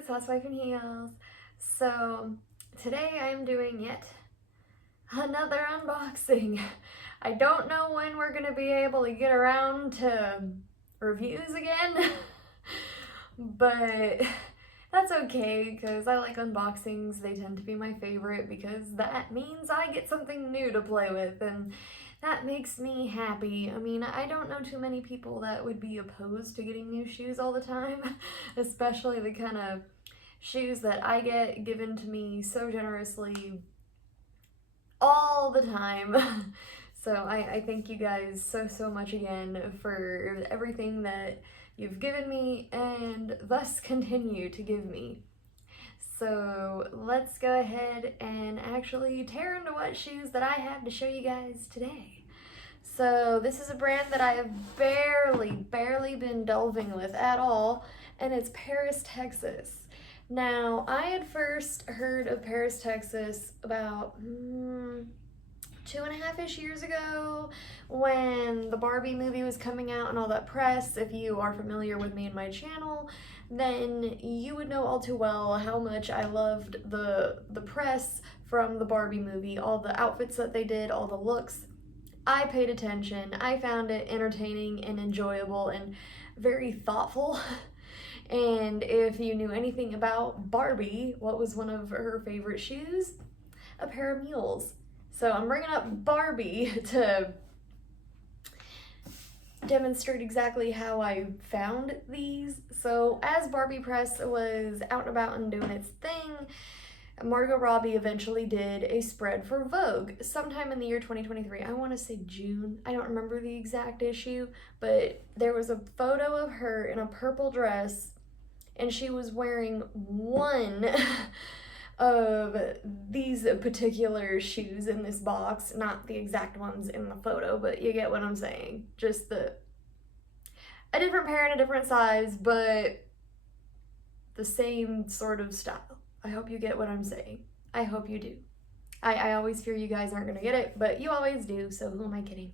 it's Housewife in Heels. So today I'm doing yet another unboxing. I don't know when we're gonna be able to get around to reviews again, but that's okay because I like unboxings. They tend to be my favorite because that means I get something new to play with, and that makes me happy. I mean, I don't know too many people that would be opposed to getting new shoes all the time, especially the kind of shoes that I get given to me so generously all the time. So I thank you guys so much again for everything that you've given me and thus continue to give me. So let's go ahead and actually tear into what shoes that I have to show you guys today. So this is a brand that I have barely been delving with at all, and it's Paris, Texas. Now, I had first heard of Paris, Texas about 2.5-ish years ago when the Barbie movie was coming out and all that press. If you are familiar with me and my channel, then you would know all too well how much I loved the press from the Barbie movie, all the outfits that they did, all the looks. I paid attention. I found it entertaining and enjoyable and very thoughtful. And if you knew anything about Barbie, what was one of her favorite shoes? A pair of Mules. So I'm bringing up Barbie to demonstrate exactly how I found these. So as Barbie Press was out and about and doing its thing, Margot Robbie eventually did a spread for Vogue sometime in the year 2023. I want to say June. I don't remember the exact issue, but there was a photo of her in a purple dress, and she was wearing one of these particular shoes in this box. Not the exact ones in the photo, but you get what I'm saying. Just a different pair in a different size, but the same sort of style. I hope you get what I'm saying. I hope you do. I always fear you guys aren't gonna get it, but you always do, so who am I kidding?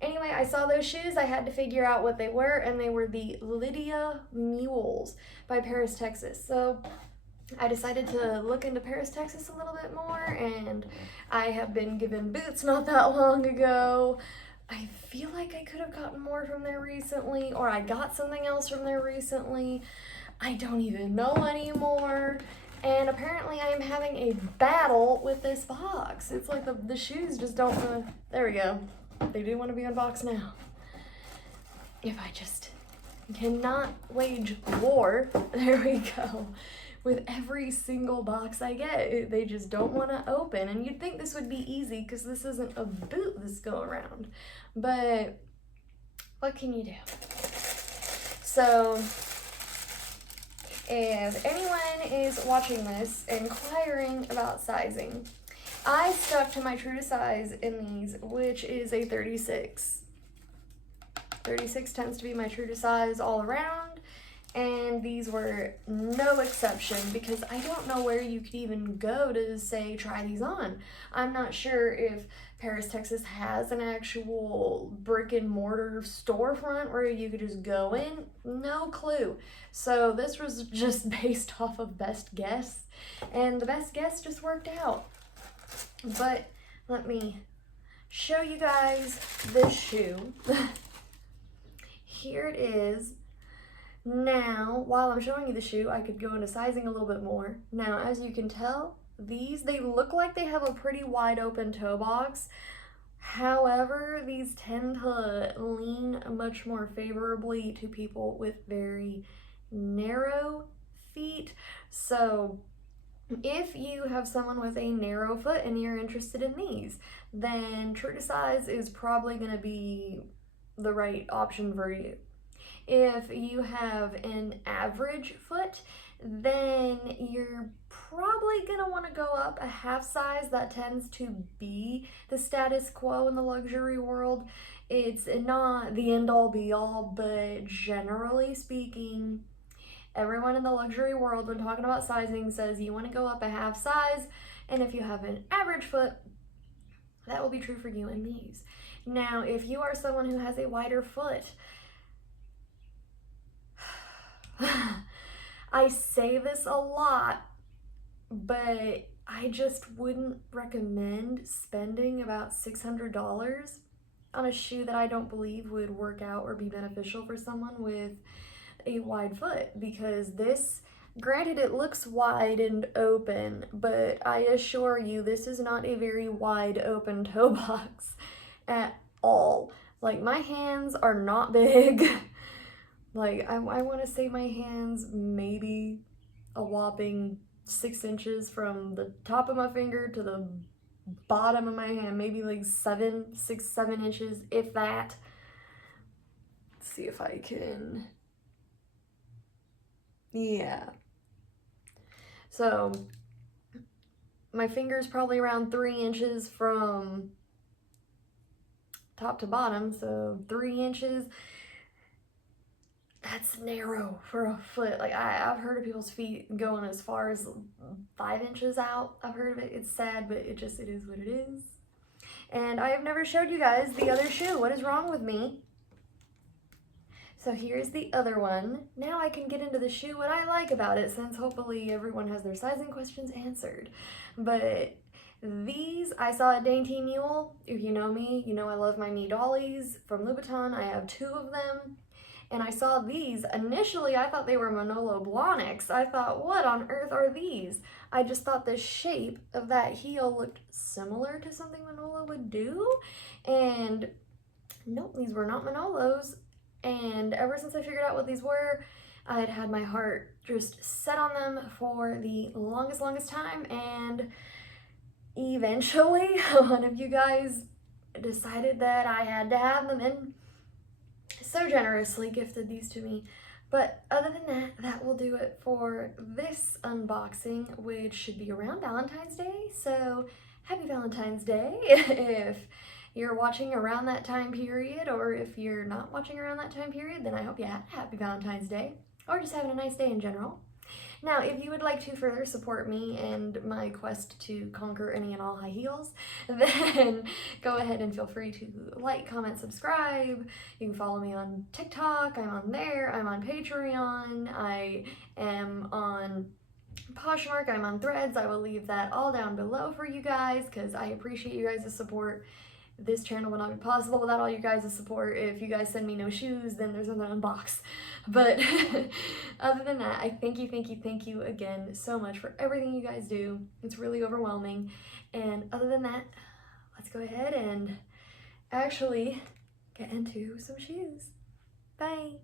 Anyway, I saw those shoes. I had to figure out what they were, and they were the Lidia Mules by Paris, Texas. So I decided to look into Paris, Texas a little bit more, and I have been given boots not that long ago. I feel like I could have gotten more from there recently, or I got something else from there recently. I don't even know anymore. And apparently I am having a battle with this box. It's like the shoes just don't want to, there we go. They do want to be unboxed now. If I just cannot wage war, there we go. With every single box I get, they just don't want to open. And you'd think this would be easy because this isn't a boot this go around. But what can you do? So if anyone is watching this inquiring about sizing, I stuck to my true to size in these, which is a 36. 36 tends to be my true to size all around, and these were no exception because I don't know where you could even go to say try these on. I'm not sure if Paris, Texas has an actual brick and mortar storefront where you could just go in. No clue. So this was just based off of best guess, and the best guess just worked out. But let me show you guys this shoe. Here it is. Now, while I'm showing you the shoe, I could go into sizing a little bit more. Now, as you can tell, they look like they have a pretty wide open toe box. However, these tend to lean much more favorably to people with very narrow feet. So if you have someone with a narrow foot and you're interested in these, then true to size is probably going to be the right option for you. If you have an average foot, then you're probably going to want to go up a half size. That tends to be the status quo in the luxury world. It's not the end all be all, but generally speaking, everyone in the luxury world, when talking about sizing, says you want to go up a half size, and if you have an average foot, that will be true for you in these. Now, if you are someone who has a wider foot, I say this a lot, but I just wouldn't recommend spending about $600 on a shoe that I don't believe would work out or be beneficial for someone with a wide foot, because this, granted, it looks wide and open, but I assure you this is not a very wide open toe box at all. Like, my hands are not big. Like, I want to say my hands maybe a whopping 6 inches from the top of my finger to the bottom of my hand, maybe like 6, 7 inches, if that. Let's see if I can. Yeah. So my finger's probably around 3 inches from top to bottom, so 3 inches. That's narrow for a foot. Like, I've heard of people's feet going as far as 5 inches out. I've heard of it. It's sad, but it is what it is. And I have never showed you guys the other shoe. What is wrong with me? So here's the other one. Now I can get into the shoe, what I like about it, since hopefully everyone has their sizing questions answered. But these I saw at Dainty Mule. If you know me, you know I love my knee dollies from Louboutin. I have 2 of them. And I saw these. Initially, I thought they were Manolo Blahniks. I thought, what on earth are these? I just thought the shape of that heel looked similar to something Manolo would do. And nope, these were not Manolos. And ever since I figured out what these were, I had had my heart just set on them for the longest time. And eventually, one of you guys decided that I had to have them, and so generously gifted these to me. But other than that, that will do it for this unboxing, which should be around Valentine's Day. So happy Valentine's Day if you're watching around that time period, or if you're not watching around that time period, then I hope you had a happy Valentine's Day, or just having a nice day in general. Now, if you would like to further support me and my quest to conquer any and all high heels, then go ahead and feel free to like, comment, subscribe. You can follow me on TikTok. I'm on there. I'm on Patreon. I am on Poshmark. I'm on Threads. I will leave that all down below for you guys, because I appreciate you guys' support. This channel would not be possible without all you guys' support. If you guys send me no shoes, then there's nothing to unbox. But other than that, I thank you again so much for everything you guys do. It's really overwhelming. And other than that, let's go ahead and actually get into some shoes. Bye.